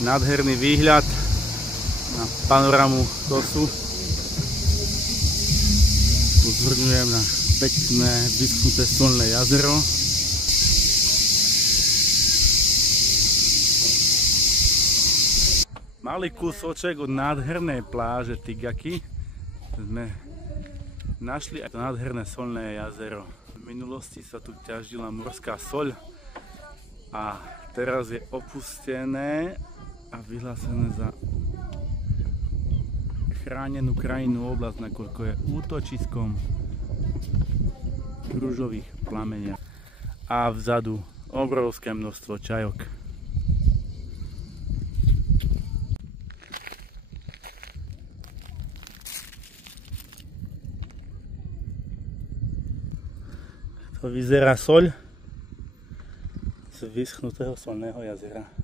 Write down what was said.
Nádherný výhľad na panorámu Kosu. Pozorňujem na pekné, vyschnuté solné jazero. Malý kúsoček od nádhernej pláže Tigaki sme našli aj to nádherné solné jazero. V minulosti sa tu ťažila morská soľ a teraz je opustené a vyhlásené za chránenú krajinnú oblasť, nakoľko je útočiskom ružových plamenia. A vzadu obrovské množstvo čajok. To vyzerá soľ z vyschnutého solného jazera.